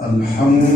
الحمد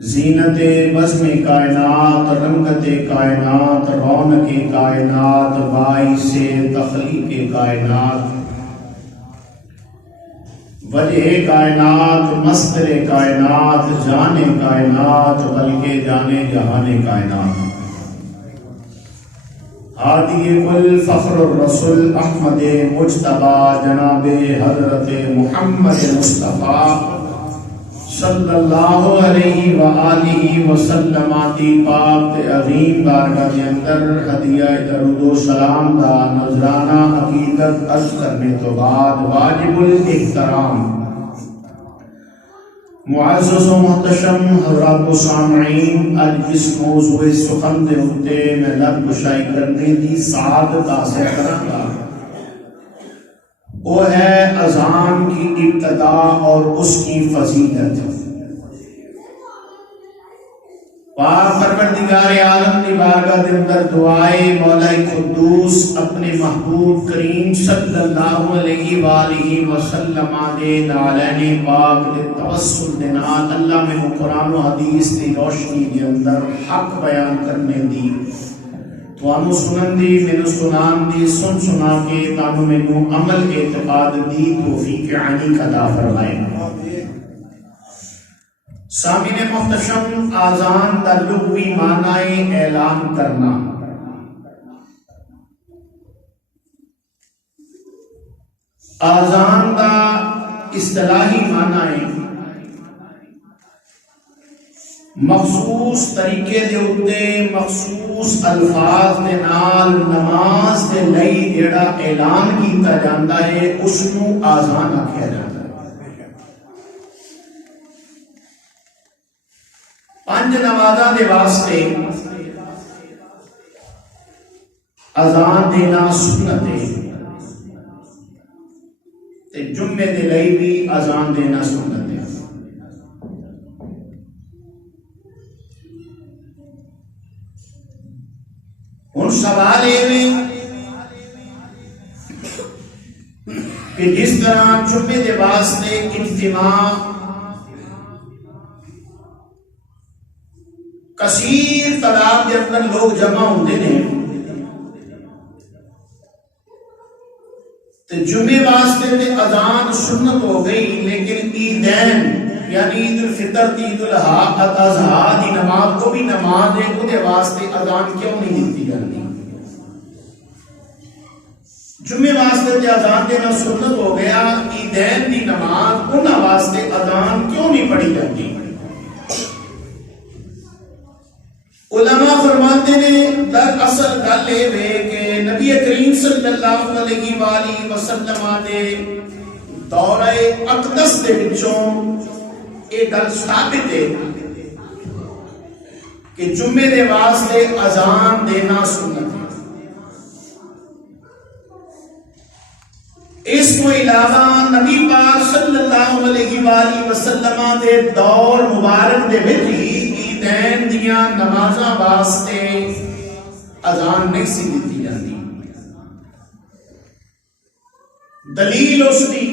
زینت بزم کائنات، رنگت کائنات، رونق کائنات، باعث تخلیق کائنات، وجہ کائنات، مصدر کائنات، جان کائنات، بلکہ جانے جہان کائنات، ہادی کل فخر الرسول احمد مجتبی جناب حضرت محمد مصطفیٰ صلی اللہ علیہ وآلہ وسلم دی پاک تے عظیم بارگاہ دے اندر ہدیہ درود و سلام دا نذرانہ عقیدت عرض کرنے تو بعد واجب الاحترام معزز و محتشم حضرات و سامعین، آج جس موضوع سخن دے ہوتے میں لب گشائی کرنے دی سعادت حاصل کروں گا وہ ہے اذان کی ابتدا اور اس کی فضیلت۔ پاک پروردگار عالم کی بارگاہ کے اندر دعائے مولا قدوس اپنے محبوب کریم صلی اللہ علیہ وآلہ وسلم دے نالین پاک دے توسل دے نال اللہ میں قرآن و حدیث کی روشنی کے اندر حق بیان کرنے دی توانو سنن دی مینو سنان دی سن سنا کے تانو مینو عمل اعتقاد دی توفیق علی عطا فرمائے۔ سامعین محتشم، آذان دا لغوی معنی اعلان کرنا۔ آذان دا اصطلاحی معنی مخصوص طریقے دے اتے مخصوص الفاظ دے نال نماز دے لئی جیڑا اعلان کیتا جاندا ہے اس نو آذان آکھیا جاندا ہے۔ 5 نمازاں دے واسطے اذان دینا سنت ہے تے جمعے دے لئی بھی اذان دینا سنت ہے۔ ہن سوال یہ کہ جس طرح جمعے دے واسطے اجتماع کثیر تعداد کے اندر لوگ جمع ہوتے ہیں تو جمعے واسطے تے اذان سنت ہو گئی، لیکن عیدین یعنی عید الفطر عید الاضحیٰ دی نماز کو بھی نماز ہے وہ دے واسطے اذان کیوں نہیں دیتی جاتی؟ جمعے واسطے تے اذان دینا سنت ہو گیا، عیدین دی نماز انہاں واسطے اذان کیوں نہیں پڑھی جاتی؟ علماء فرماتے ہیں در اصل گل یہ کہ نبی کریم صلی اللہ علیہ وآلہ وسلم دے دورہ اقدس دے وچوں ایک گل ثابت ہے کہ جمعے دے واسطے اذان دینا سنت ہے۔ اس کو علاوہ نبی پاک صلی اللہ علیہ وآلہ وسلم دے دور مبارک دے وچ عیدین دیاں نمازاں واسطے اذان نہیں سی دتی جاندی۔ دلیل اس دی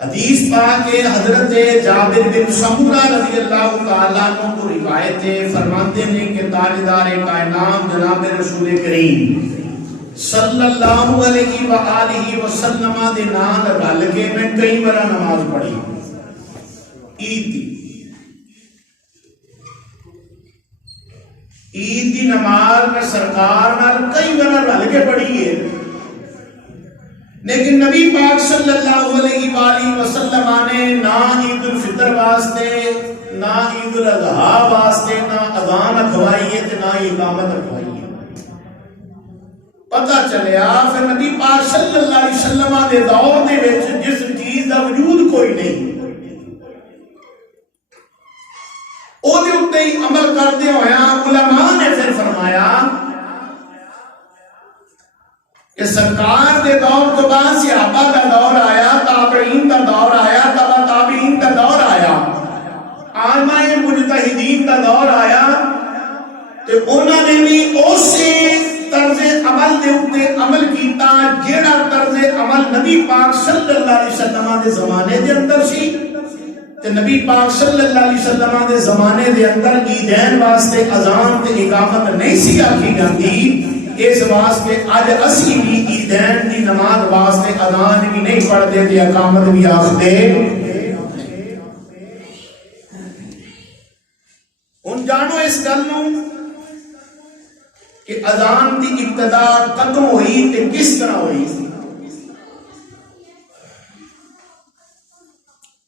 حدیث پاک حضرت جابر بن سمورہ رضی اللہ تعالیٰ عنہ کو روایت ہے، فرماتے ہیں کہ تاجدار کائنات جناب رسول کریم صلی اللہ علیہ وآلہ وسلم دے نال رل کے میں کئی بار نماز پڑھی عید دی نماز میں سرکار نال کئی بار رل کے پڑھی ہے، لیکن نبی پاک صلی اللہ علیہ وآلہ وسلم نے نہ عید الفطر واسطے نہ عید الاضحیٰ واسطے نہ اذان اکھوائی ہے نہ اقامت اکھوائی ہے۔ پتہ چلیا پھر نبی پاک صلی اللہ علیہ وسلم دے دور دے وچ جس چیز دا وجود کوئی نہیں او دے اُتے ہی عمل کردے ہویا علماء نے پھر فرمایا کہ سرکار دے دور تو بعد صحابہ دا دور آیا، تابعین دا دور آیا، تبع تابعین دا دور آیا، علماء مجتہدین دا دور آیا، تے انہاں نے بھی اسی طرز عمل دے اوپر عمل کیتا جیڑا طرز عمل نبی پاک صلی اللہ علیہ وسلم دے زمانے دے اندر سی، تے نبی پاک صلی اللہ علیہ وسلم دے زمانے دے اندر عیدین واسطے اذان تے اقامت نہیں سی آکھی جاندی۔ اس واسطے آج اسی بھی عیدین دی نماز واسطے اذان بھی نہیں پڑھتے تے اقامت بھی آختے۔ ان جانو اس گل نو کہ اذان دی ابتدا کدوں ہوئی تے کس طرح ہوئی؟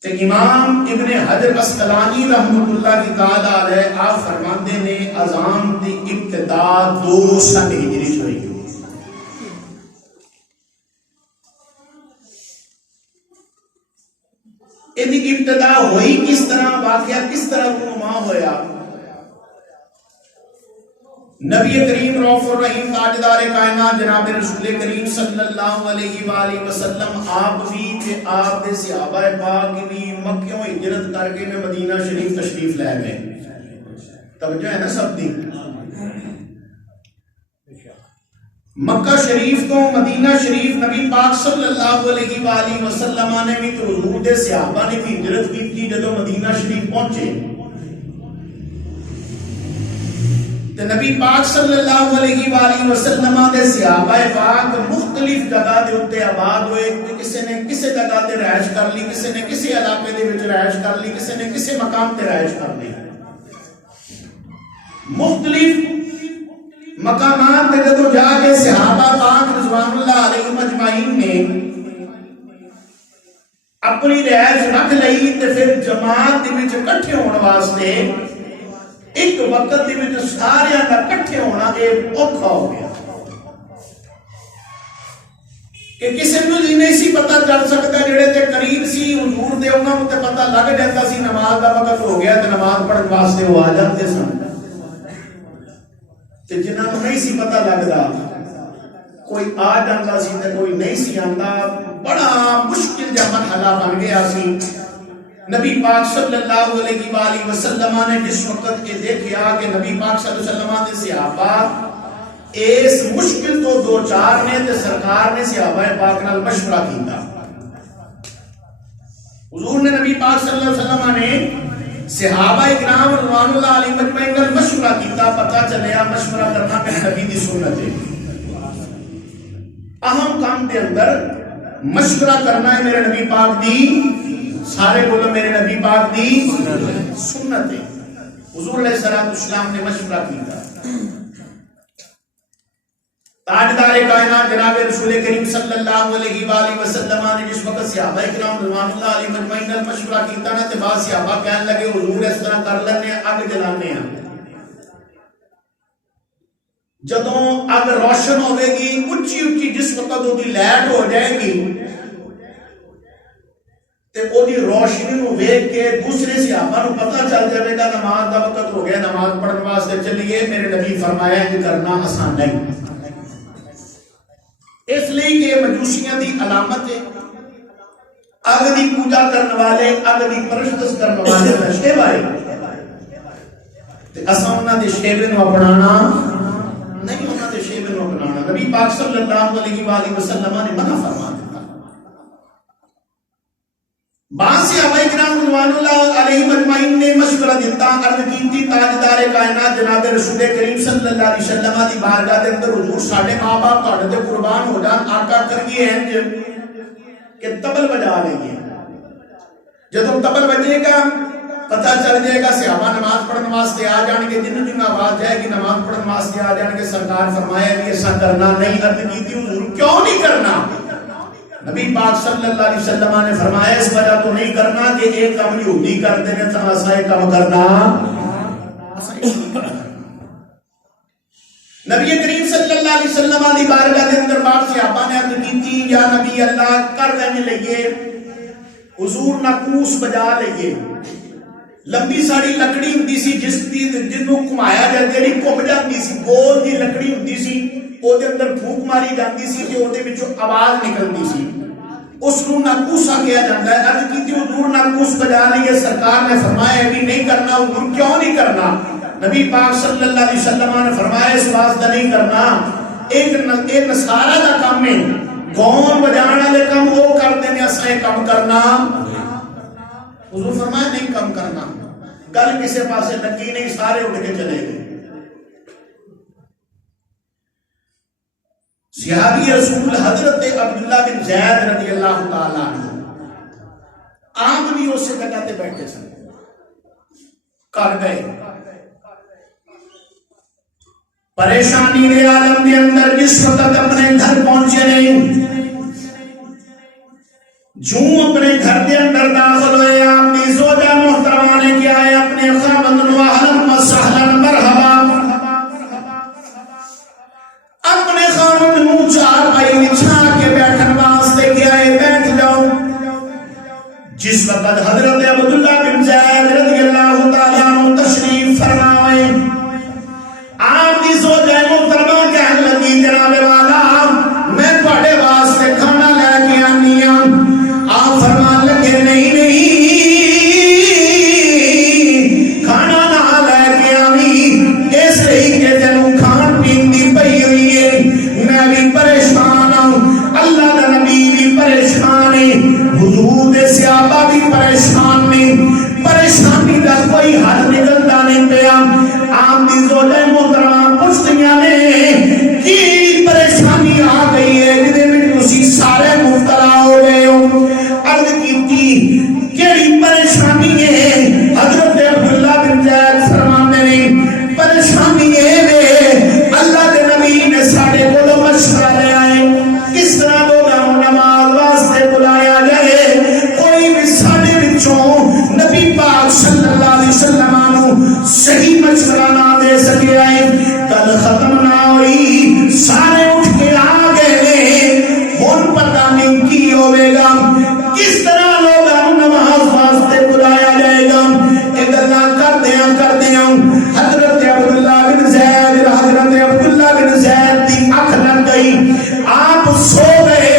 تو امام ابن حجر اسقلانی رحمۃ اللہ کی تعالیٰ علیہ آپ فرماندے نے اذان دی ابتدا 200 ہجری ہوئی. یہ ابتدا ہوئی کس طرح، واقعہ کس طرح رونما ہویا؟ نبی کریم رؤوف الرحیم تاجدار کائنات جناب رسول کریم صلی اللہ علیہ وآلہ وسلم آپ بھی کہ آپ دے صحابہ پاک بھی مکیوں ہجرت کر کے مدینہ شریف تشریف لے گئے. توجہ ہے نا سب دی. مکہ شریف تو مدینہ شریف نبی پاک صلی اللہ علیہ وآلہ وسلم نے بھی تو حضور دے صحابہ نے بھی ہجرت کی تھی جدو مدینہ شریف پہنچے. نبی پاک صلی اللہ علیہ وآلہ وسلم دے صحابہ پاک مختلف جگہ دے اوتے آباد ہوئے. کسی نے کسی جگہ تے رہائش کر لی، کسی نے کسی علاقے دے وچ رہائش کر لی، کسی نے کسی مقام تے رہائش کر لی. مختلف مقامات تے جدوں جا کے صحابہ پاک رضوان اللہ علیہم اجمعین نے اپنی رہائش رکھ لئی تے پھر جماعت دے وچ اکٹھے ہون واسطے ایک وقت دے وچ سارے دا اکٹھے ہونا ایک اوکھا ہو گیا کہ کسی نوں نہیں سی پتہ چل سکتا. جڑے تے قریب سی حضور دے انہاں نوں تے پتہ لگ جاندا سی نماز دا وقت ہو گیا تے نماز پڑھن واسطے وہ آ جاندے سن. تے جنہاں نوں نہیں سی پتہ لگدا کوئی آ جاندا سی تے کوئی نہیں سی آندا. بڑا مشکل جا مرحلہ بن گیا سی. نبی پاک صلی اللہ علیہ وآلہ وسلم نے جس وقت یہ دیکھا کہ نبی پاک صلی اللہ علیہ وسلم دے صحابہ اس مشکل تو دو چار نے تے سرکار نے صحابہ پاک نال مشورہ کیتا. حضور نے نبی پاک صلی اللہ علیہ وسلم نے صحابہ اکرام رضوان اللہ علیہم اجمعین نال مشورہ کیتا. پتہ چلیا مشورہ کرنا میرے نبی دی سنت ہے. اہم کام دے اندر مشورہ کرنا ہے میرے نبی پاک دی، سارے بولو میرے نبی پاک دی سنت ہے. حضور علیہ الصلوۃ والسلام نے مشورہ کیتا. تاجدار کائنات جناب رسول کریم صلی اللہ علیہ وآلہ وسلم نے جس وقت صحابہ کرام رضوان اللہ علیہم اجمعین نے مشورہ کیتا نا تے بعد صحابہ کہنے لگے حضور اس طرح کر لینے اگ جلانے ہیں. جدوں اگ روشن ہوے گی اونچی اونچی جس وقت وہ دی لائٹ ہو جائے گی تے او دی روشنی نو ویکھ کے دوسرے صحابہ نو پتہ چل جائے گا نماز دا وقت ہو گیا، نماز پڑھن واسطے چلیے. میرے نبی فرمایا کہ کرنا آسان نہیں، اس لیے کہ مجوسیاں دی علامت ہے. اگ دی پوجا کرنے والے، اگ دی پرستش کرنے والے دا شیوا ہے تے اساں انہاں دے شیوے نو اپنانا نہیں، انہاں دے شیوے نو اپنانا. نبی پاک صلی اللہ علیہ وآلہ وسلم نے منع فرما دیا. بعض صحابہ کرام رضوان اللہ علیہم اجمعین نے مشورہ دیتا، عرض کیتی تاجدار کائنات جناب رسول کریم صلی اللہ علیہ وسلم دی بارگاہ دے اندر حضور ساڈے ماں باپ تہاڈے تے قربان ہو جان، آقا کریے انج کہ تبل بجا لئیے. جدوں تبل بجے گا پتہ چل جائے گا صحابہ نماز پڑھن واسطے آ جان گے. جن جن آواز جائے گی نماز پڑھن واسطے آ جان گے. سرکار فرمایا کہ ایسا کرنا نہیں. عرض کیتی حضور کیوں نہیں کرنا؟ نبی پاک صلی اللہ علیہ وسلم نے فرمایا اس وجہ تو نہیں کرنا کہ ایک کام یہودی کرتے ہیں تو ایسا ایک کام کرنا. نبی کریم صلی اللہ علیہ وسلم دی بارگاہ دے اندر بعض صحابہ نے عرض کیتی یا نبی اللہ کر دینے لئیے حضور ناقوس بجا لئیے. لمبی ساڑی لکڑی ہوندی سی جس دی جنوں گھمایا جائے جڑی گھم جاندی سی، گول دی لکڑی ہوندی سی، او دے اندر پھونک ماری جاندی سی تے او دے وچوں آواز نکلدی سی، اس نوں ناقوسا کہا جاتا ہے. عرض کیتی حضور ناقوس بجا لئیے. سرکار نے فرمایا کہ نہیں کرنا. حضور کیوں نہیں کرنا؟ نبی پاک صلی اللہ علیہ وسلم نے فرمایا اس واسطے نہیں کرنا، ایک نصارا دا کام ہے، گون بجان والے کام وہ کرتے ہیں، اساں یہ کام کرنا. حضور فرمایا نہیں کام کرنا. گل کسی پاسے لگی نہیں، سارے اٹھ کے چلے گئے. صحابی رسول حضرت عبداللہ بن زید رضی اللہ تعالیٰ عنہ آپ بھی اس سے جگہ بیٹھے سن. کر گئے پریشانی دے عالم دے اندر جس وقت اپنے گھر پہنچے نہیں، جوں اپنے گھر کے اندر داخل ہوئے آپ کی زوجہ محترمہ نے کیا ہے اپنے خاوند و اہلا و سہلا مرحبا اپنے خاوند نو چار پائی بچھا کے بیٹھن واسطے کیا ہے بیٹھ جاؤ. جس وقت حضرت عبداللہ بن زید رضی اللہ تعالیٰ عنہ تشریف فرمائے آپ کی زوجہ محترمہ کہنے لگی جناب والا میں تھوڑے واسطے کھانا لے کے آنی ہوں. آپ فرمان لگے نہیں کھانا نہ لے کے آنی اس لیے کہ تینوں کھان پین دی پئی ہوئی ہے میں بھی پریشان ہوں اللہ کا نبی بھی پریشان ہے حضور دے صحابہ بھی پریشان نہیں پریشانی کا کوئی حل نکلتا نہیں پیا. آپ کی زوجہ محترمہ پوچھتیاں نے کی پریشانی آ گئی ہے جدے میں تسی سارے مبتلا ہو گئے ہو. عرض کیتی کیڑی پریشانی ہے؟ حضرت عبداللہ بن زید فرماندے نے پریشانی ہے اللہ کے نبی نے ساڈے کولوں مشورہ لے آئے کس طرح لوگاں نوں نماز واسطے بلایا جائے. کوئی بھی ساڈے وچوں نبی پاک صلی اللہ علیہ وسلم نوں صحیح مشورہ نہ دے سکے آئے. کل ختم نہ ہوئی سارے اٹھ کے آ گئے ہن پتہ نہیں کی ہوے گا کس طرح لوگاں نوں نماز واسطے بلایا جائے گا. اے گلاں کردیاں حضرت عبداللہ بن زید دی اکھ لگ گئی آپ سو گئے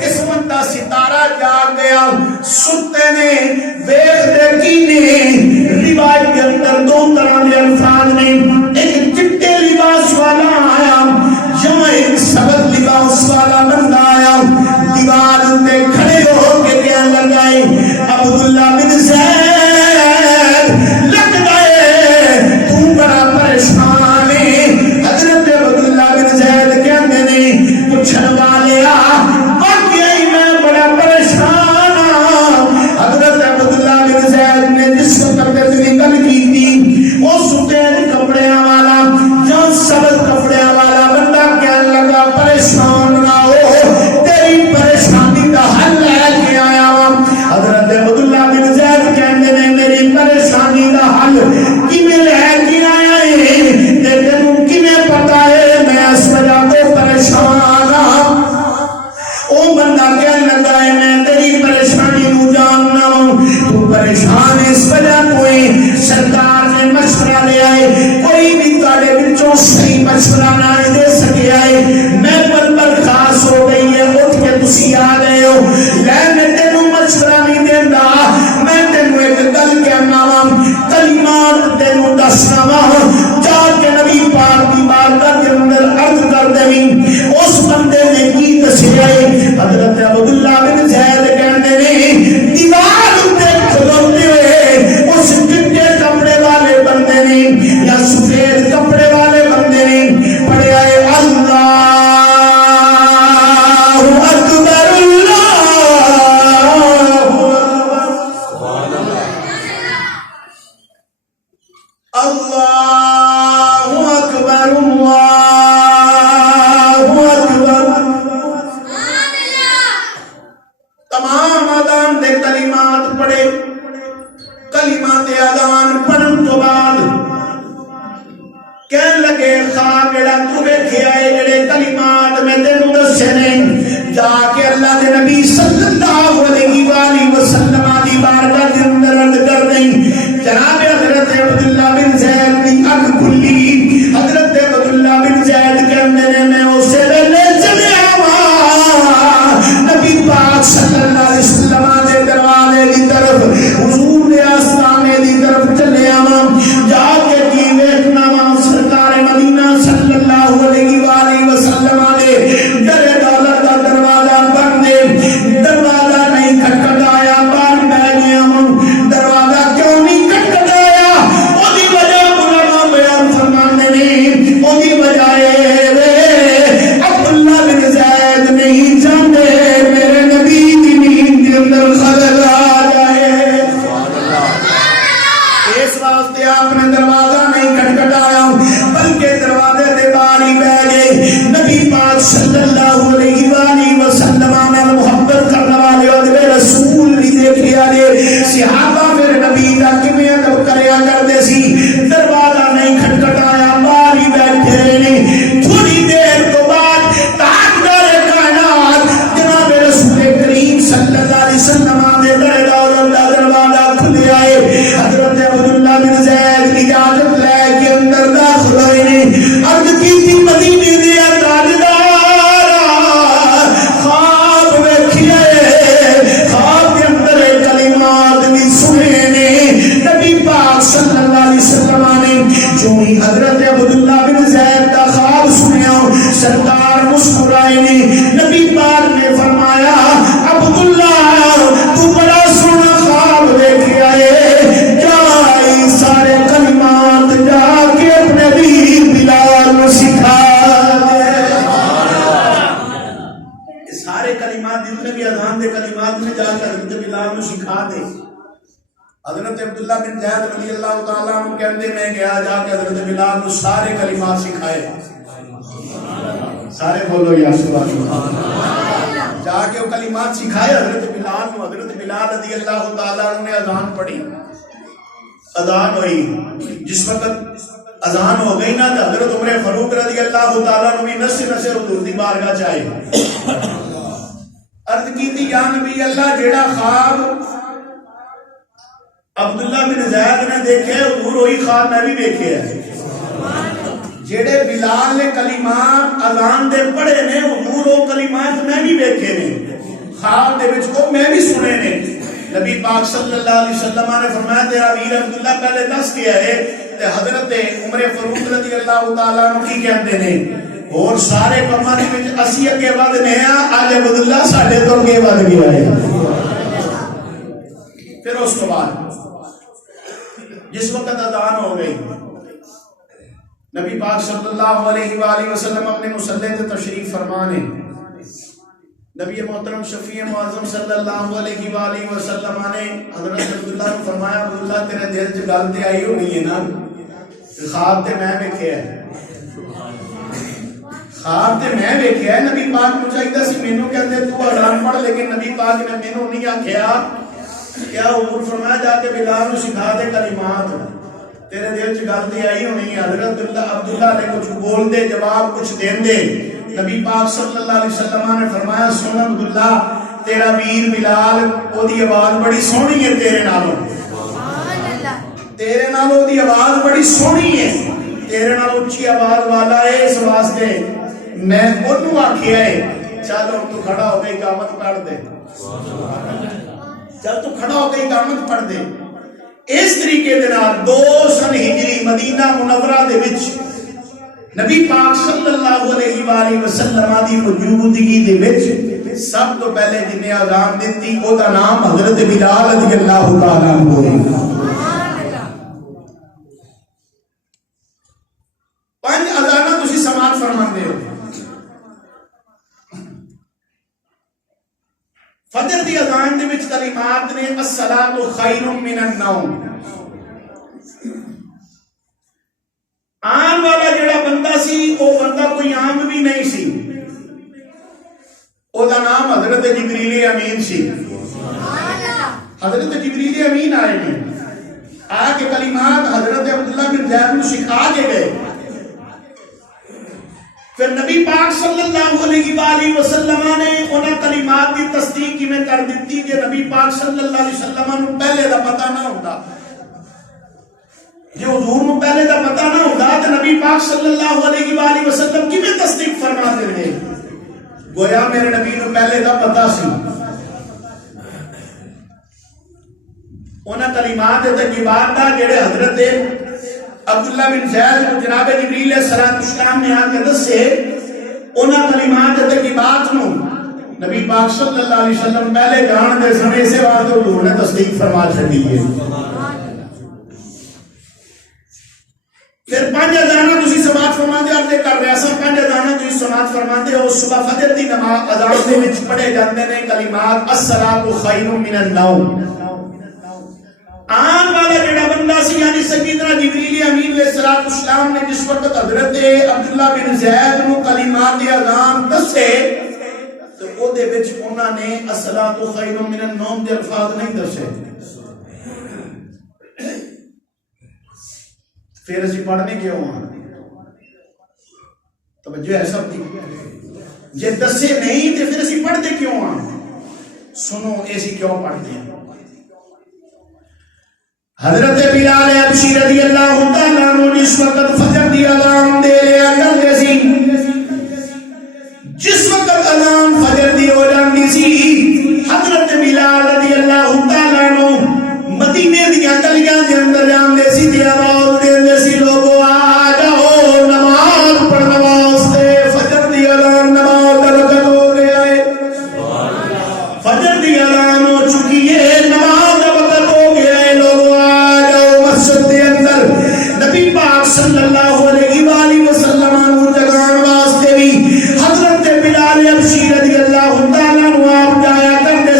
قسمت دا ستارہ جاگ گیا ستے نے ویکھ دے کینے روایت کے اندر دو طرح کے الفاظ نے ایک چٹے لباس والا آیا یا ایک سبز لباس والا بندہ آیا دیوار تے کھڑے ہو کے کہنے لگائے عبداللہ بن زید لگ گئے تو بڑا پریشان ہے. حضرت عبداللہ بن زید کہندے نے پوچھن والیا واقعی میں بڑا پریشان ہاں. حضرت عبداللہ بن زید نے جس وقت اتنی گل کی تھی وہ سفید کپڑیاں والا یا سبز کپڑیاں والا بندہ کہنے لگا پریشان نہ ہو تیری پریشانی کا حل لے کے آیا ہوں. حضرت عبداللہ بن زید کہندے نے میری پریشانی کا حل کیویں لے کے آیا ہے تے تینوں کیویں پتہ ہے میں اس وجہ تو پریشان ہاں. او بندہ کہنے لگا ہے میں تیری پریشانی نو جاننا ہوں تو پریشان اس وجہ کوئی سرکار نے مشورہ لے آئے کوئی بھی تاڑے بچوں صحیح مشورہ نہ دے سکے آئے میں پر خاص ہو گئی ہے اٹھ کے تسی آ گئے ہو لے میں تینوں مشورہ نہیں دینا میں تینوں ایک گل کہنا ہوں کلمات تینوں دسنا ہوں جا کے نبی پاک کی بارگاہ کے اندر عرض کر دیں اس بندے نے کی دسیا ہے. حضرت عبداللہ بن زید کہندے نے دیوار تے کھلوتے ہوئے اس چٹے کپڑے والے بندے نے یا سفید کپڑے والے بندے نے پڑھیا ہے اللہ اکبر اللہ اکبر تمام اذان دے کلمات پڑھے کلمات اذان پڑھن تو بعد کہنے لگے خواہ جڑا تو ویکھیا ہے جڑے کلمات میں تینوں دسے نے جا کے اللہ دے نبی صلی اللہ علیہ وآلہ وسلم دی بارگاہ کے اندر عرض کر دیں جناب حضرت عبداللہ بن زید کی اکھ کھلی. حضرت عبداللہ بن زید کہندے نے میں اسے ویلے چلے آواں نبی پاک صلی اللہ علیہ وسلم دے دروازے دی طرف حضور دے آستانے دی طرف چلے آواں جا کے کی ویکھنا وا سرکار مدینہ صلی اللہ علیہ وآلہ وسلم دے در دولت دا دروازہ بند ہے دروازہ نہیں کھٹکھٹایا باہر بیٹھ گیا ہوں دروازہ کیوں نہیں کھٹکھٹایا اذان دے کلمات میں جا کر حضرت بلال نو سکھا دے. حضرت عبداللہ بن زید رضی اللہ تعالیٰ عنہ کہندے میں گیا جا کے حضرت بلال نو سارے کلمات سکھائے. سارے بولو یا سبحان اللہ. جا کے وہ کلمات سکھائے حضرت بلال نو. حضرت بلال رضی اللہ تعالیٰ عنہ نے اذان پڑھی. اذان ہوئی. جس وقت اذان ہو گئی نا تو حضرت عمر فاروق رضی اللہ تعالیٰ عنہ بھی نس حضور دی بارگاہ چاہے. عرض کی تھی یا نبی اللہ جیڑا خواب عبداللہ بن زید نے دیکھے حضور وہی خواب میں بھی دیکھے ہے. جیڑے بلال نے کلمات اذان دے پڑھے نے حضور وہ کلمات میں بھی دیکھے نے خواب دے وچ کو میں بھی سنے نے. نبی پاک صلی اللہ علیہ وسلم نے فرمایا تیرا ویر عبداللہ پہلے دس گیا ہے تے حضرت عمر فاروق رضی اللہ تعالیٰ عنہ کی کہتے ہیں اور سارے کماں دے وچ اسی اگے ودنے ہاں اج عبداللہ ساڈے تو اگے ود گیا ہے. پھر اس کے بعد جس وقت اذان ہو گئی نبی پاک صلی اللہ علیہ وآلہ وسلم اپنے مصلی تے تشریف فرمانے. نبی محترم شفیع معظم صلی اللہ علیہ وآلہ وسلم نے حضرت عبداللہ نے فرمایا عبداللہ تیرے دل چ گل تے آئی ہونی ہے نا خواب تے میں ویکھیا ہے. خواب تے میں ویکھیا ہے. نبی پاک نو چاہیدا سی مینوں کہندے تو اذان پڑھ لیکن نبی پاک نے مینوں نہیں آکھیا. کیا حضور فرمایا جا کے بلال نو سکھا دے کلمات تیرے دل چ گل تے آئی ہونی ہے. حضرت عبداللہ نے کچھ بول دے جواب کچھ دین دے. نبی پاک صلی اللہ علیہ وسلم نے فرمایا سن عبداللہ تیرا ویر بلال او دی آواز بڑی سونی ہے تیرے نالوں. تیرے نالوں دی آواز بڑی سونی ہے تیرے نالوں اونچی آواز والا ہے. اس واسطے میں انہوں آکھیا ہے چل تو کھڑا ہو گئی اقامت پڑھ دے. چل تو کھڑا ہو گئی اقامت پڑھ دے. اس طریقے دے نال 2 سن ہجری مدینہ منورہ دے وچ نبی پاک صلی اللہ علیہ وآلہ وسلم دی موجودگی دے وچ سب تو پہلے جن نے اذان دتی او دا نام حضرت بلال رضی اللہ تعالی عنہ ہے. 5 اذاناں تسی سماعت فرماندے ہو. فجر دی اذان دے وچ کلمات نے الصلاۃ خیر من النوم. آن والا جڑا بندہ سی وہ بندہ کوئی عام بھی نہیں سی. او دا نام حضرت جبریل امین سی. حضرت جبریل امین آئے نے آ کے کلمات حضرت عبداللہ بن زید کو سکھا کے گئے. پھر نبی پاک صلی اللہ علیہ وآلہ وسلم نے انہاں کلمات کی تصدیق کی میں کر دیتی کہ نبی پاک صلی اللہ علیہ وسلم نے پہلے دا پتہ نہ ہوتا. جو حضور کو پہلے دا پتہ نہ ہوتا تو نبی پاک صلی اللہ علیہ وآلہ وسلم کی میں تصدیق فرما دے رہے گویا میرے نبی کو پہلے دا پتہ سی. انہاں کلمات طیبات دا جڑے حضرت عبداللہ بن زید کو جناب جبریل علیہ السلام نے آ کے دسے انہاں کلمات طیبات نو نبی پاک صلی اللہ علیہ وسلم پہلے جان دے سمے سے واسطے حضور نے تصدیق فرما چھڈی ہے. پھر 5 اذاناں تسی سماعت فرماندے عرض کر رہا سا 5 اذاناں تسی سماعت فرماندے ہو. صبح فجر دی نماز اذان دے وچ پڑھے جاندے نے کلمات الصلاۃ خیر من النوم. آن والا جڑا بندہ سی یعنی سیدنا جبریل امین علیہ السلام نے جس وقت حضرت عبداللہ بن زید نو کلمات اذان دسے تو او دے وچ انہاں نے الصلاۃ خیر من النوم دے الفاظ نہیں دسے. پھر اسی پڑھنے کیوں ہیں توجہ ہے سب کی جے دسے نہیں تو پھر اسی پڑھتے کیوں ہیں. سنو ایسی کیوں پڑھتے ہیں. حضرت بلال حبشی رضی اللہ تعالیٰ عنہ جس وقت فجر دی اذان دے لیا کرتے سی جس وقت اذان فجر دی ہو جاندی سی حضرت بلال رضی اللہ تعالیٰ عنہ مدینے دی گلیاں دے اندر جاندے سی تے آواز دیندے سی لوگو آ جاؤ نماز پڑھن واسطے فجر دی اذان نماز دا وقت ہو گیا ہے. فجر دی اذان ہو چکی ہے نماز دا وقت ہو گیا ہے. لوگو آ جاؤ مسجد دے اندر. نبی پاک صلی اللہ علیہ وآلہ وسلم نو جگان واسطے بھی حضرت بلال حبشی رضی اللہ تعالیٰ عنہ آپ جایا کرتے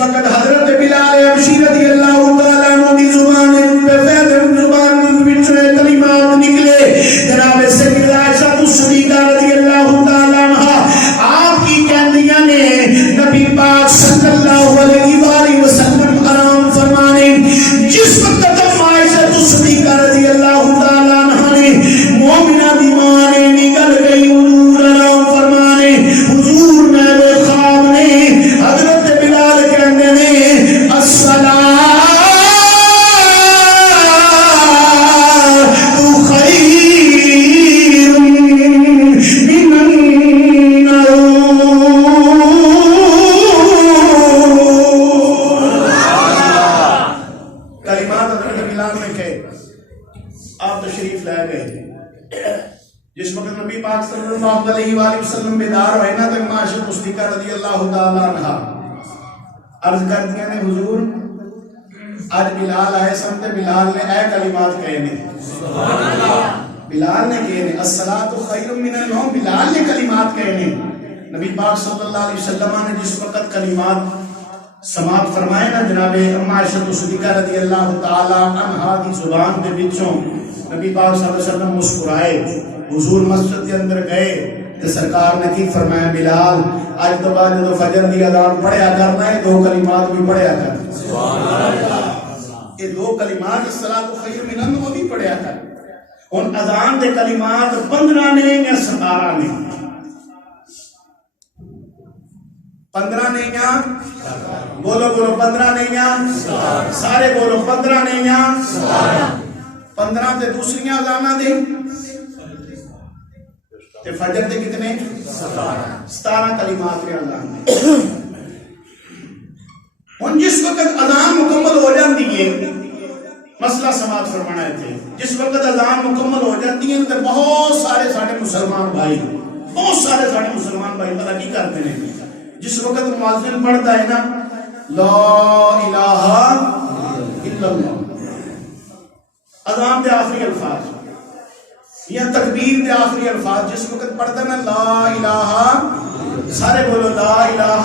وقت حضرت بلال حبشی رضی اللہ تعالیٰ عنہ دی زبان پہ فیدم زبان بچوں کلمات نکلے. جناب سیدہ عائشہ صدیقہ رضی اللہ تعالیٰ عنہ آپ کی کہندیاں نے نبی پاک صلی اللہ علیہ وآلہ وسلم آرام فرمانے. جس وقت عائشہ صدیقہ رضی اللہ تعالیٰ عنہ نے مومنہ دی ماں نے نکل گئی حضور آرام فرمانے. حضور میں خواب نے حضرت بلال کہنے نے الصلاۃ خیر من النوم. کلمات حضرت بلال نے کہے. آپ تشریف لے گئے. جس وقت نبی پاک صلی اللہ علیہ وآلہ وسلم بیدار ہوئے نا تو عائشہ صدیقہ رضی اللہ تعالیٰ عنہ عرض کر دیا نے حضور آج بلال آئے سمتے. بلال نے اے کلمات کہے نے. بلال نے کہے نے الصلاۃ خیر من النوم. بلال نے کلمات کہے نے. نبی پاک صلی اللہ علیہ وسلم نے جس وقت کلمات سماعت فرمائے نا جناب عائشہ صدیقہ رضی اللہ تعالیٰ عنہ دی زبان دے وچوں نبی پاک صلی اللہ علیہ وسلم مسکرائے. حضور مسجد کے اندر گئے تو سرکار نے کی فرمایا بلال آج تو بعد جو فجر دی اذان پڑھیا کرنا ہے دو کلمات بھی پڑھیا کرنا. سبحان اللہ. یہ دو کلمات الصلاۃ خیر من النوم بھی پڑھیا کر. ان اذان دے کلمات 15 نے یا 17 نے؟ 15 نے یا بولو بولو 15 نے یا سارے بولو 15 نے یا 15 تے دوسری اذاناں دے تے فجر دے کتنے 17 کلمات کے اذان دے. ہن جس وقت اذان مکمل ہو جاندی ہے مسئلہ سماعت فرمانا ہے تھے. جس وقت اذان مکمل ہو جاتی ہے تے بہت سارے ساڈے مسلمان بھائی پتہ کی کرتے ہیں. جس وقت مؤذن پڑھتا ہے نا لا الہ الا اللہ اذان دے آخری الفاظ یا تکبیر دے آخری الفاظ جس وقت پڑھتا ہے نا لا الہ سارے بولو لا الہ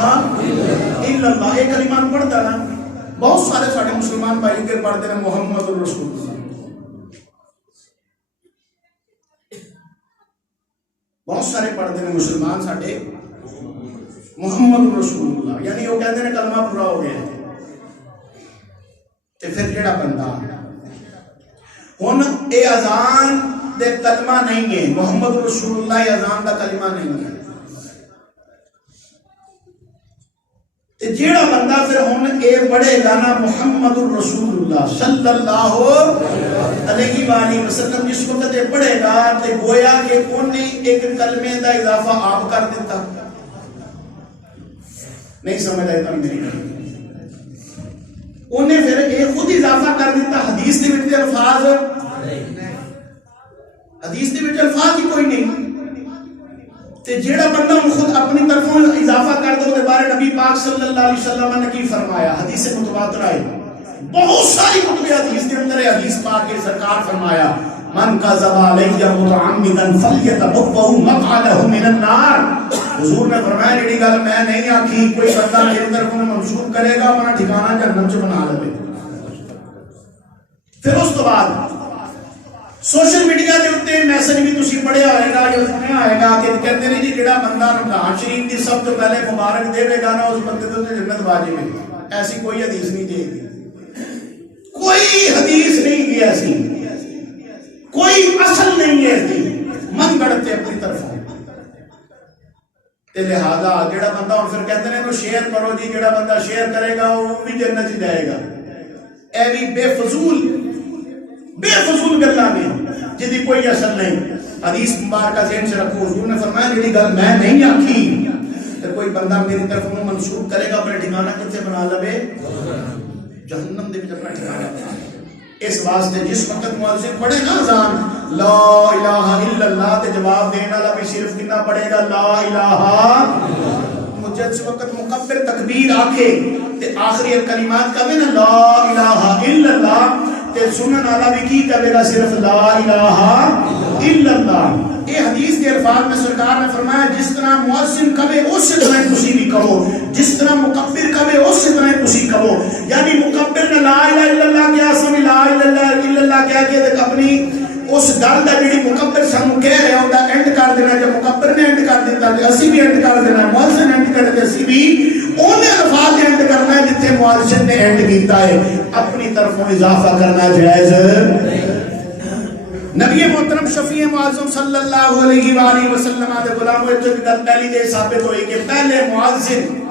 الا اللہ ایک کلمات پڑھتا نا بہت سارے ساڑے مسلمان بھائی کے پڑھتے ہیں محمد الرسول اللہ. بہت سارے پڑھتے ہیں مسلمان ساڑے محمد رسول اللہ یعنی وہ کہتے ہیں کلمہ پورا ہو گیا. تے پھر جڑا بندہ ہن اے اذان دے کلمہ نہیں ہے محمد رسول اللہ اذان دا کلمہ نہیں ہے تے جڑا بندہ پھر ہن اے پڑھے گا نا محمد رسول اللہ صلی اللہ علیہ وآلہ وسلم جس وقت اے پڑھے گا تے گویا کہ انہیں ایک کلمے دا اضافہ آپ کر دیتا. نہیں سمجھ آئے تم میری انہیں پھر ایک خود اضافہ کر دیتا. حدیث دے وچ الفاظ ہی کوئی نہیں تے جیڑا بندہ خود اپنی طرفوں اضافہ کر دو تے بارے نبی پاک صلی اللہ علیہ وسلم نے کی فرمایا. حدیث متواتر ہے بہت ساری کتب حدیث کے اندر حدیث پاک کے سرکار فرمایا من کذب علی متعمدا فلیتبوأ مقعدہ من النار. حضور نے فرمایا جڑی گل میں نہیں آکھی کوئی بندہ میری طرف منسوب کرے گا اپنا ٹھکانہ جہنم چ بنا لے. پھر اس تو بعد سوشل میڈیا دے اوتے میسج بھی تسی پڑھیا ہوئے گا یا سنیا ہوئے گا کہ کہتے ہیں جی جڑا بندہ رمضان شریف دی سب تو پہلے مبارک دے گا نا اس بندے تے جنت واجب ہے. ایسی کوئی حدیث نہیں دے گی کوئی حدیث نہیں دی ایسی کوئی اصل نہیں ہے دی من گڑتے اپنی طرف تے لہذا جڑا بندہ اور پھر کہتے ہیں تو شیئر کرو جی جڑا بندہ شیئر کرے گا وہ بھی جنت ہی جائے گا. اے بھی بے فضول گلاں نے جدی کوئی اصل نہیں. حدیث مبارکہ ذہن سے رکھو حضور نے فرمایا جڑی گل میں نہیں آکھی تے کوئی بندہ میری طرف منسوب کرے گا اپنا ٹھکانہ کتے بنا لے جہنم دے وچ اپنا ٹھکانہ. اس واسطے جس وقت مؤذن پڑھے نا اذان لا الہ الا اللہ تے جواب دینے والا بھی صرف کتنا پڑھے گا لا الہ. جس وقت مکبر تکبیر آکھے تے آخری کلمات کہے نا لا الہ الا اللہ تے سنن والا بھی کی کہے گا صرف لا الہ الا اللہ. یہ حدیث کے الفاظ میں سرکار نے فرمایا جس طرح مؤذن کہے اسی طرح تسی بھی کہو جس طرح مکبر کہے اسی طرح تے اپنی اس گل دا جڑی مکبر سانوں کہہ رہا ہوندا اینڈ کر دینا، جب مکبر نے اینڈ کر دیتا تے اسی بھی اینڈ کر دینا، مؤذن اینڈ کر دے اسی بھی اونے الفاظ اینڈ کرنا ہے جتھے مؤذن نے اینڈ کیتا ہے، اپنی طرفوں اضافہ کرنا جائز نبی محترم شفیع معظم صلی اللہ علیہ وآلہ وسلم دے غلاموں جو گل پہلی دے ثابت ہوئی کہ پہلے مؤذن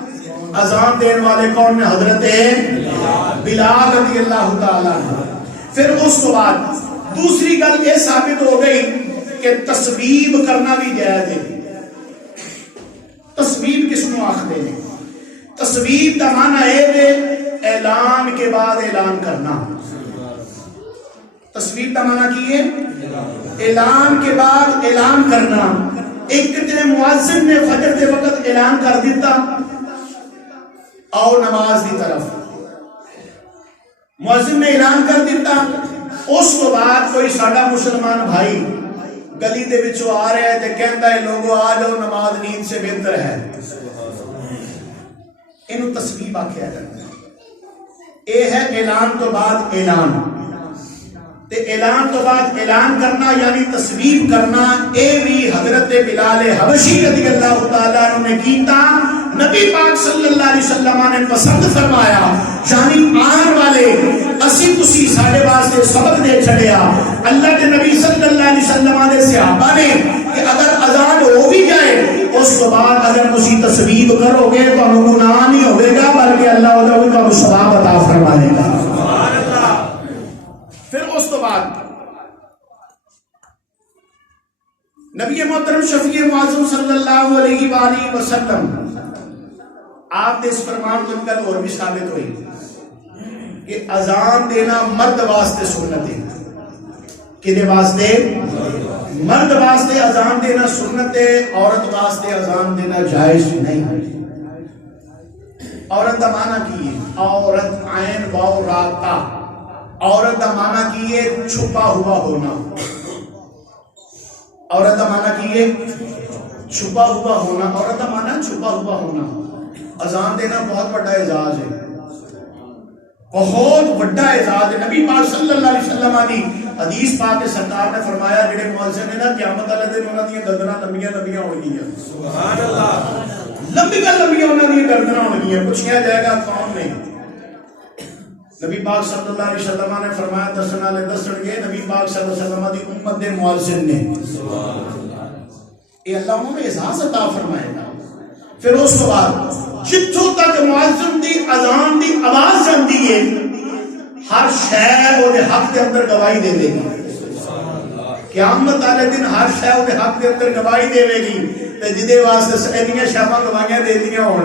اذان دین والے کون نے؟ حضرت بلال رضی اللہ تعالی عنہ۔ پھر اس کے بعد دوسری گل یہ ثابت ہو گئی کہ تسبیب کرنا بھی جائز ہے۔ تسبیب کس کو آخر ہیں؟ تسبیب کا معنی ہے اعلان کے بعد اعلان کرنا۔ تسبیب کا معنی کی ہے اعلان کے بعد اعلان کرنا۔ ایک کتنے مؤذن نے فجر کے وقت اعلان کر دیتا اور نماز کی طرف مؤذن نے اعلان کر دیتا، اس کے بعد کوئی ساڈا مسلمان بھائی گلی دے وچوں آ رہا ہے تے کہندا ہے لوگوں آ جاؤ نماز نیند سے بہتر ہے، اینو تسبیب آکھیا جاتا ہے۔ اے ہے اعلان تو بعد اعلان، تے اعلان تو بعد اعلان کرنا یعنی تسبیب کرنا، اے بھی حضرت بلال حبشی رضی اللہ تعالیٰ عنہ نے کیتا، نبی پاک صلی اللہ علیہ وسلم نے پسند فرمایا، یعنی آن والے اسی تسی ساڑھے واسطے سبق دے چھڑیا۔ اللہ کے نبی صلی اللہ علیہ وسلم نے صحابہ نے کہ اگر اذان ہو بھی جائے اس کے بعد اگر تسی تسبیب کرو گے تو انہوں گناہ نہیں ہوئے گا بلکہ اللہ علیہ وسلم کو ثواب عطا فرمائے گا۔ پھر اس کے بعد نبی محترم شفیع معظم صلی اللہ علیہ وآلہ وسلم آپ نے اس فرمان کو انکر اور بھی ثابت ہوئی کہ اذان دینا مرد واسطے سنت ہے۔ کدے واسطے؟ مرد واسطے اذان دینا سنت ہے، عورت واسطے اذان دینا جائز نہیں ہے۔ عورت کا معنی کی ہے عورت عین واو راتا، عورت کا معنی کی ہے چھپا ہوا ہونا، عورت کا معنی کی ہے چھپا ہوا ہونا، عورت کا معنی چھپا ہوا ہونا۔ اذان دینا بہت بڑا اعزاز ہے، بہت بڑا اعزاز ہے۔ نبی پاک صلی اللہ علیہ وسلم کی حدیث پاک سرکار نے فرمایا جڑے مؤذن نے نا قیامت والے دن انہاں دی گردناں لمبیاں لمبیاں ہون گیاں، سبحان اللہ، لمبیاں لمبیاں انہاں دی گردناں ہون گیاں۔ پوچھیا جائے گا کون نے؟ نبی پاک صلی اللہ علیہ وسلم نے فرمایا دسن والے دسن گے نبی پاک صلی اللہ علیہ وسلم دی امت دے مؤذن نے، سبحان اللہ، یہ اللہ انہوں نے اعزاز عطا فرمائے گا۔ پھر اس کے بعد جتوں تک مؤذن دی اذان دی آواز جاندی ہے ہر شے او دے حق دے اندر گواہی دے دے گی، قیامت والے دن ہر شے او دے حق دے اندر گواہی دے گی تے جدے واسطے ایڈیاں شاپاں گواہیاں دے دیاں ہون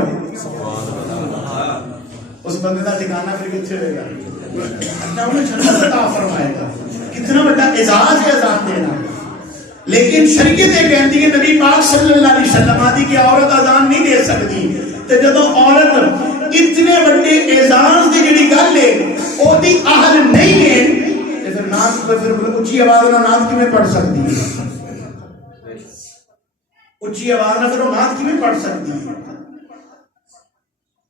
اس بندے دا ٹھکانہ پھر کتنے ہوئے گا؟ اللہ انہیں جنت عطا فرمائے گا۔ کتنا بڑا اعزاز ہے اذان دینا۔ لیکن شریعت یہ کہتی ہے نبی پاک صلی اللہ علیہ وسلم دی کہ عورت اذان نہیں دے سکتی، تے جدوں عورت اتنے بڑے اعزاز دی جڑی گل ہے او دی اہل نہیں ہے تے پھر نعت پھر اونچی آواز نال نعت کیویں پڑھ سکتی ہے؟ اونچی آواز نال پھر وہ نعت کیویں پڑھ سکتی ہے؟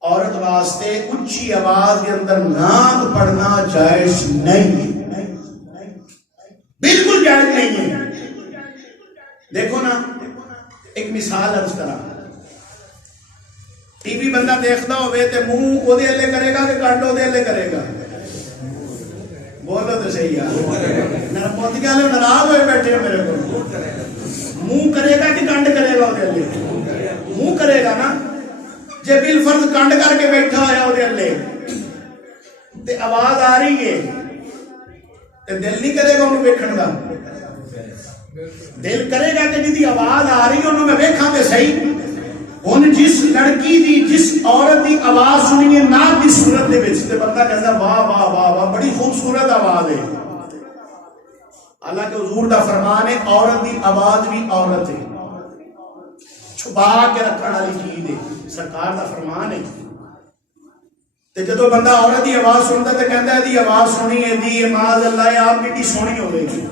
عورت واسطے اونچی آواز کے اندر نعت پڑھنا جائز نہیں ہے، بالکل جائز نہیں ہے۔ دیکھو نا ایک مثال عرض کرا، ٹی وی بندہ دیکھتا ہوئے تے منہ او دے لے کرے گا کہ کنڈ او دے لے کرے گا؟ بولو تو صحیح یار، موتیاں نے ناراض ہوئے بیٹھے ہیں میرے کو، منہ کرے گا کہ کنڈ کرے گا؟ او دے لے منہ کرے گا نا۔ جے بالفرض کنڈ کر کے بیٹھا ہوا او دے لے تے آواز آ رہی ہے تے دل نہیں کرے گا انہوں ویکھن دا؟ دل کرے گا کہ جی آواز آ رہی ہے انہوں میں ویکھاں تے صحیح۔ ہن جس لڑکی دی جس عورت دی آواز سنی ہے نعت دی صورت دے وچ تے بندہ کہندا واہ واہ واہ واہ بڑی خوبصورت آواز ہے، حالانکہ حضور دا فرمان ہے عورت دی آواز بھی عورت ہے، چھپا کے رکھن والی چیز ہے، سرکار دا فرمان ہے۔ تے جدو بندہ عورت دی آواز سنتا تے کہندا ہے دی آواز سنی ہے دی معاذ اللہ آپ کتنی سونی ہوے گی۔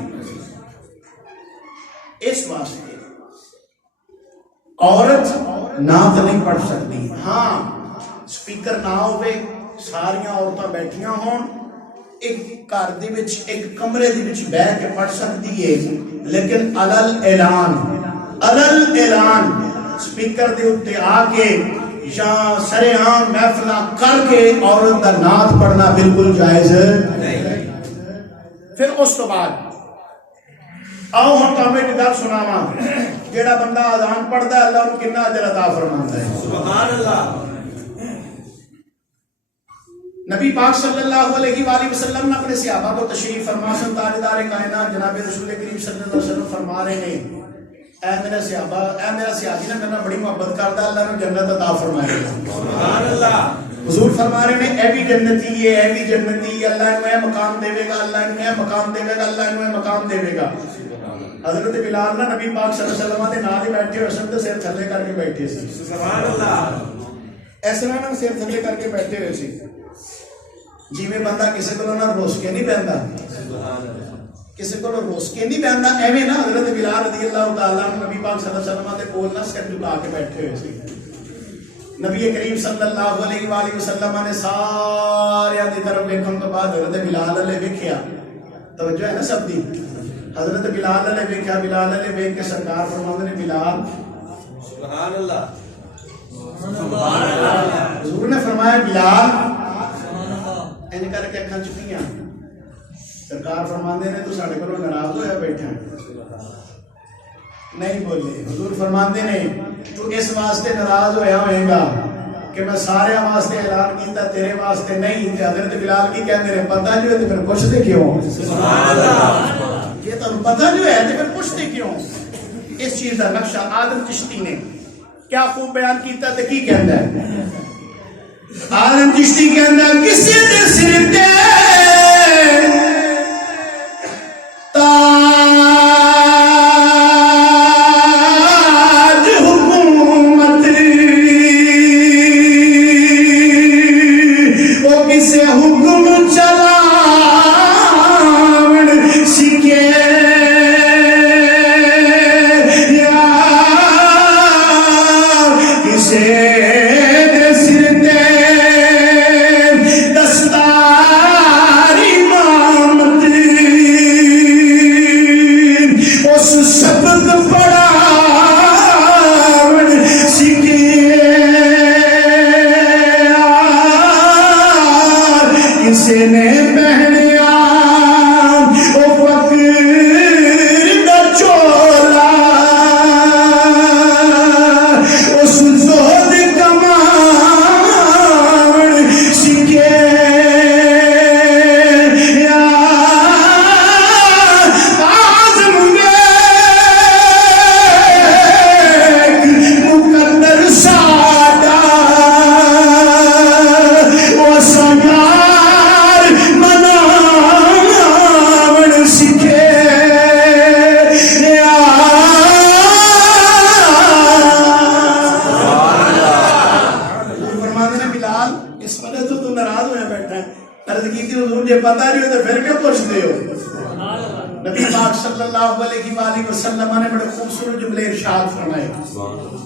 اس واسطے عورت نعت نہیں پڑھ سکتی، ہاں سپیکر نہ ہوئے، ساریاں عورتاں بیٹھیاں ہون ایک گھر دے وچ ایک کمرے دے وچ بیٹھ کے پڑھ سکتی ہے، لیکن علل اعلان سپیکر دے اوتے آ کے یا سرے عام محفلاں کر کے عورت دا نعت پڑھنا بالکل جائز نہیں۔ پھر اس تو بعد آؤ ہم تمہیں ایک گل سناواں، جیڑا بندہ اذان پڑھدا ہے اللہ نوں کتنا اجر عطا فرماندا ہے، سبحان اللہ۔ نبی پاک صلی اللہ علیہ وآلہ وسلم نے اپنے صحابہ کو تشریف فرما سن، تاجدار کائنات جناب رسول کریم صلی اللہ علیہ وسلم فرما رہے ہیں اے میرا صحابہ، اے میرا صحابی نے میرا بڑی محبت کردا اللہ نے جنت عطا فرمائے گا، سبحان اللہ۔ حضور فرما رہے ہیں اے بھی جنتی ہے، اے بھی جنتی ہے، اللہ انہیں مقام دے گا، اللہ انہیں مقام دے گا، اللہ انہیں مقام دے گا۔ حضرت بلال نے نبی پاک صلی اللہ علیہ وسلم کے نال ہی بیٹھے ہوئے سن تے سر تھلے کر کے بیٹھے سی، سبحان اللہ۔ ایسے نہ سر تھلے کر کے بیٹھے ہوئے سی جی میں بندہ کسی کو نہ روس کے نہیں بہندا، کسی کو روس کے نہیں بہندا، ایویں نہ حضرت بلال رضی اللہ تعالیٰ عنہ نبی پاک صلی اللہ علیہ وسلم کے کول نہ سر جھکا کے بیٹھے ہوئے سی۔ نبی کریم صلی اللہ علیہ وآلہ وسلم نے سارے دی طرف دیکھن تو بعد حضرت بلال علیہ ویکھیا، توجہ ہے نا سب دی، حضرت بلال علیہ ویکھیا، بلال علیہ ویکھ کے سرکار فرماندے نے بلال سبحان اللہ سبحان اللہ، حضور نے فرمایا بلال این کر کے اکھاں چکیاں، سرکار فرماندے نے تو ساڈے کولوں ناراض ہویا بیٹھا نہیں بولے، حضور فرماندے نے تو اس واسطے ناراض ہویا ہوئے گا کہ میں سارے واسطے اعلان کیتا تیرے واسطے نہیں، تے حضرت بلال کی کہندے نے پتہ جو ہے تے پھر پوچھتے کیوں، سبحان اللہ، یہ تو پتہ جو ہے تے پھر پوچھتے کیوں۔ اس چیز کا نقشہ آدم چشتی نے کیا خوب بیان کیتا تے کی کہندا ہے، آدم چشتی کہندا کسی دے سر تے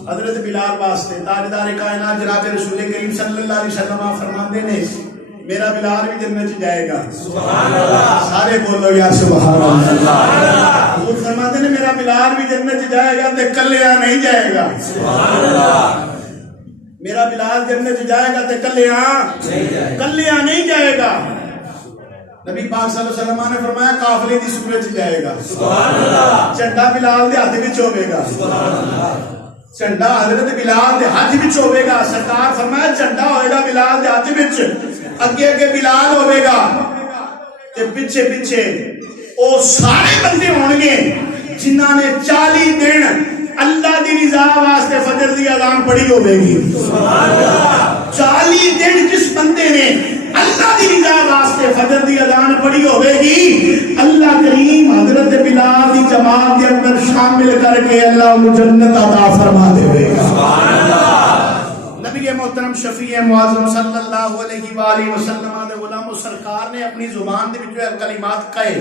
حضرت بلال واسطے تاجدار کائنات جناب رسول کریم صلی اللہ علیہ وسلم فرماندے نے میرا بلال بھی جنت جائے گا، سبحان اللہ، سارے بولو یا سبحان اللہ۔ حضور فرماندے نے میرا بلال بھی جنت جائے گا تے کلیا نہیں جائے گا، سبحان اللہ، میرا بلال جنت جائے گا تے کلیا نہیں جائے گا۔ نبی پاک صلی اللہ علیہ وسلم نے فرمایا قافلے دی صورت جائے گا، سبحان اللہ، جھنڈا بلال دے ہاتھ وچ ہوے گا، سبحان اللہ، جھنڈا حضرت بلال دے ہاتھ وچ ہوے گا، سرکار فرمایا جھنڈا ہوئے گا بلال دے ہاتھ وچ، اگے اگے بلال ہوے گا تے پیچھے پیچھے او سارے بندے ہون گے جنہاں نے 40 دن اللہ دی رضا واسطے فجر دی اذان پڑھی ہوے گی، سبحان اللہ، 40 دن جس بندے نے اللہ دی رضا واسطے فجر دی اذان پڑھی ہوے گی، اللہ کریم حضرت بلال دی جماعت دے اندر شامل کر کے اللہ انہوں جنت عطا فرما دے گا، سبحان اللہ۔ نبی محترم شفیع معظم صلی اللہ علیہ وآلہ وسلم نے غلام سرکار نے اپنی زبان دے وچ کلمات کہے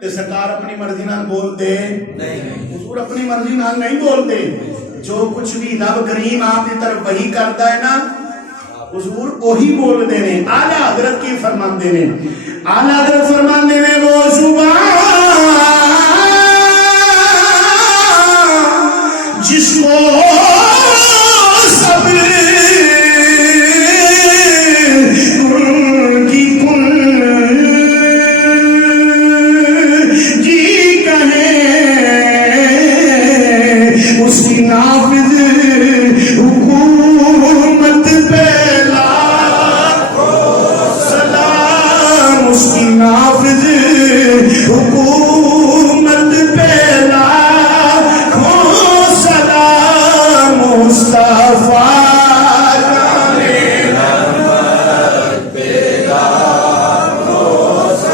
تے سرکار اپنی مرضی نال بول دے نہیں، حضور اپنی مرضی نال نہیں بولتے، جو کچھ بھی رب کریم آپ کی طرف وحی کرتا ہے نا حضور وہی بول دینے. اعلیٰ حضرت کی فرمان دینے, اعلیٰ حضرت فرمان دینے وہ زبان جس کو صبر کی کن جی کہیں اس کی نافذ حکومت پہ نافذ حکومت پہ لاکھوں سلام مصطفیٰ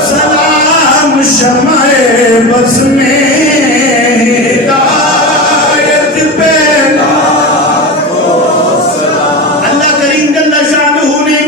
سلام شمع بس میں ہدایت پہ اللہ کریم جل شانہ نے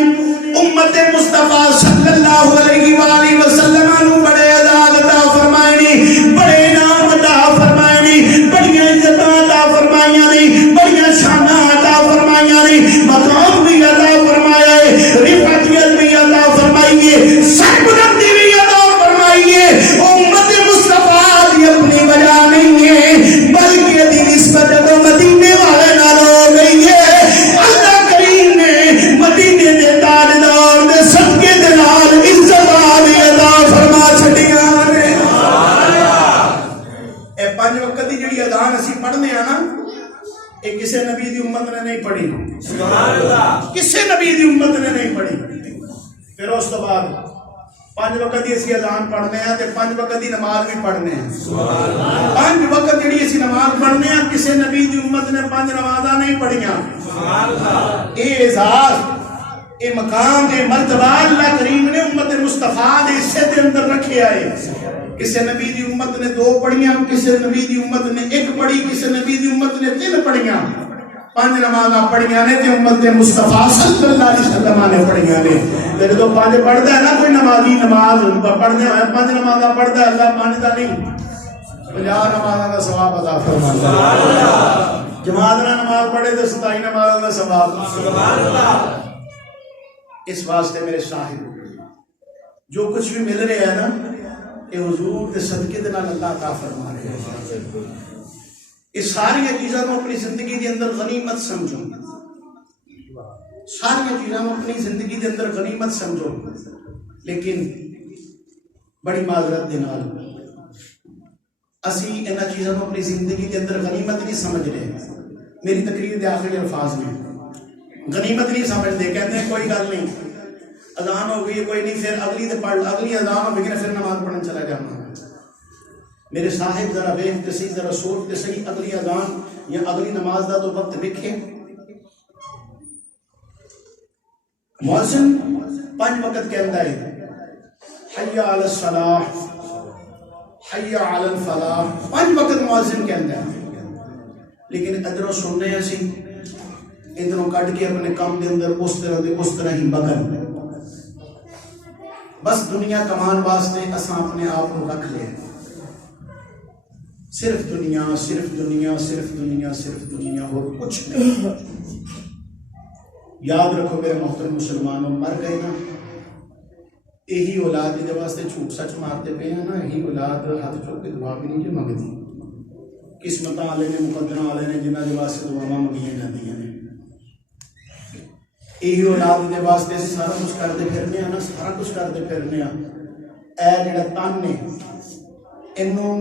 امت مصطفیٰ صلی اللہ علیہ وآلہ وسلم نو بڑے عذاب عطا فرمائے, بڑے انعام عطا فرمائے, بڑیاں عزتاں عطا فرمائیاں نے, بڑیاں شاناں عطا فرمائیاں نے, مقام بھی عطا فرمایا ہے, رفعت بھی عطا فرمائی ہے, سربلندی بھی عطا فرمائی ہے. امت مصطفیٰ دی اپنی وجہ نہیں ہے بلکہ دی نسبت تو مدینے والے نال ہو گئی ہے. اللہ کریم نے مدینے دے تاجدار دے صدقے دے نال عزت عالی عطا فرما چھڈیاں نے. اے پنج وقت دی جڑی اذان اسی پڑھنے ہاں نا, اے کسے نبی دی امت نے نہیں پڑھی. سبحان اللہ, کسے نبی دی امت نے نہیں پڑھی. پھر اس تو بعد پنج وقت دی اسی اذان پڑھنے ہیں تے پنج وقت دی نماز بھی پڑھنے ہیں. سبحان اللہ, پنج وقت جڑی اسی نماز پڑھنے ہیں کسے نبی دی امت نے پنج نمازاں نہیں پڑھیاں. سبحان اللہ, اے اعزاز, اے مقام, اے مرتبہ اللہ کریم نے امت مصطفیٰ دے حصے دے اندر رکھے آئے. کسے نبی دی امت نے 2 پڑھیاں, کسے نبی دی امت نے 1 پڑھی, کسے نبی دی امت نے 3 پڑھیاں. 5 نمازاں پڑھیاں نے تے امت مصطفیٰ صلی اللہ علیہ وسلم نے پڑھیاں نے. تے جدوں 5 پڑھدا ہے نا کوئی نمازی نماز پڑھدے 5 نمازاں پڑھدا ہے, اللہ 5 دا نہیں 50 نمازاں دا ثواب عطا فرماتا. سبحان اللہ, جماعت نال نماز پڑھے تے 27 نمازاں دا ثواب. سبحان اللہ. اس واسطے میرے صاحب جو کچھ بھی مل رہا ہے نا یہ حضور کے صدقے دے نال اللہ عطا فرما رہے ہیں. یہ ساری چیزاں کو اپنی زندگی کے اندر غنیمت سمجھو, ساری چیزاں کو اپنی زندگی کے اندر غنیمت سمجھو. لیکن بڑی معذرت دے نال اسی انہاں چیزاں کو اپنی زندگی کے اندر غنیمت نہیں سمجھ رہے. میری تقریر کے آخری الفاظ میں غنیمت نہیں سمجھتے, کہتے ہیں کوئی گل نہیں, اذان ہو گئی کوئی نہیں, پھر اگلی تے پڑھ, اگلی اذان ہو گئی پھر نماز پڑھنے چلا جانا. میرے صاحب ذرا دیکھتے صحیح, ذرا سوچتے صحیح, اگلی اذان یا اگلی نماز دا تو وقت لکھے. مؤذن 5 وقت کہندا ہے حی علی الصلاح حی علی الفلاح, 5 وقت مؤذن کہندا ہے. لیکن ادھروں سننے ہیں سی, ادھروں کٹ کے اپنے کام دے اندر اس طرح ہی بگن, بس دنیا کمان واسطے اساں اپنے آپ کو رکھ لے. صرف دنیا, صرف دنیا, صرف دنیا, صرف دنیا, اور کچھ نہیں. یاد رکھو میرے محترم مسلمانوں, مر گئے نا یہی اولاد دے واسطے جھوٹ سچ مارتے پے ہیں نا, یہی اولاد ہاتھ چوک کے دعا بھی نہیں جو منگتی. قسمتاں والے نے, مقدراں والے نے جنہاں دے واسطے دعاواں منگیاں جاندیاں نے. یہی اولاد دے واسطے اسی سارا کچھ کرتے پھرنے ہیں نا, سارا کچھ کرتے پھرنے ہیں. اے جڑا تن نے اینوں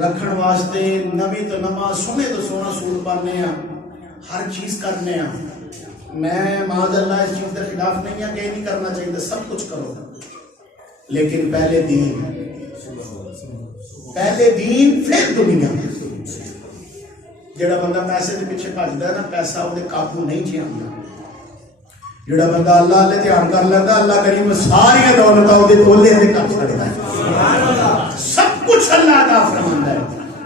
رکھن واسطے نویں تو نواں, سونے تو سونا سوٹ پانے ہیں, ہر چیز کرنے ہیں. میں معاذ اللہ اس چیز کے خلاف نہیں ہے کہ نہیں کرنا چاہیے, سب کچھ کرو, لیکن پہلے دین پھر دنیا. جڑا بندہ پیسے کے پیچھے بھجدا ہے نا, پیسہ وہ قابو نہیں چ آندا. جڑا بندہ اللہ والے دھیان کر لینا, اللہ کریم ساری دولت وہ کولے دے کر سکتا ہے. سب کچھ اللہ عطا فرماندا ہے.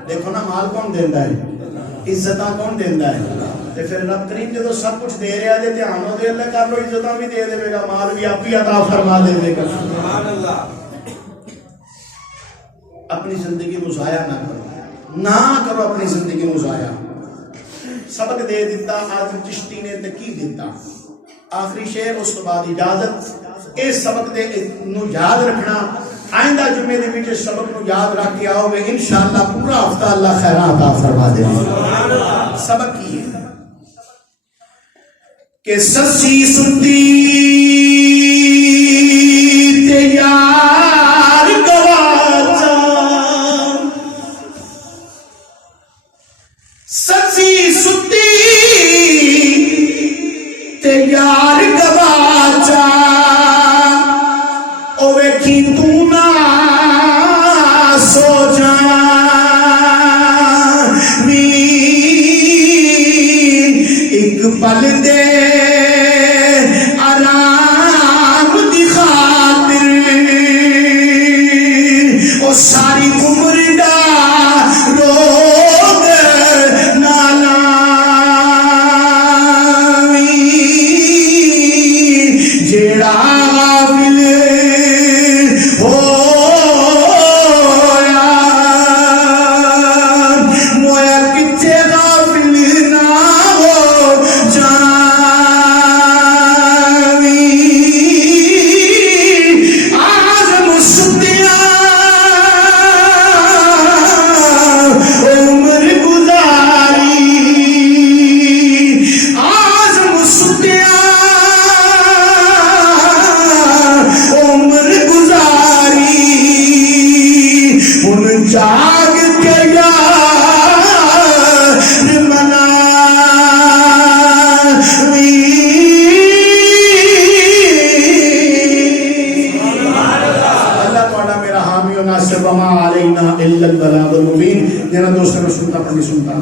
دیکھو نا مال کون دیندا ہے, عزتاں کون دیندا ہے, تے پھر رب کریم جدو سب کچھ دے رہا ہے دھیان ہو دے اللہ کر لو, عزتاں بھی دے دے گا, مال بھی آپ ہی عطا فرما دے گا. سبحان اللہ. اپنی زندگی کو ضائع نہ کرو اپنی زندگی کو ضائع. سبق دے دیتا آدم چشتی نے تے کی دیتا, آخری شعر اس تو بعد اجازت اس سبق دے نو یاد رکھنا آئندہ جمعے دے وچ سبق نو یاد رکھ کے آؤ گے انشاءاللہ پورا ہفتہ اللہ خیرات عطا فرما دے گا سبق کی ہے کہ سسی سنتی تے یار گواچا سسی سنتی تے یار گواچا او ویکھی تو نہ سو جا ایک پل دے آرام دی خاطر او ساری عمر دا روگ نالا جیڑا غافل مویا کتے غافل نہ ہو آزم ستیا عمر گزاری آزم ستیا عمر گزاری ان جاگ کے یار منا اللہ تعالیٰ میرا حامی و ناصر وما علینا الا البلاغ المبین جنہاں دوستوں نے سنتا پڑھی سنتا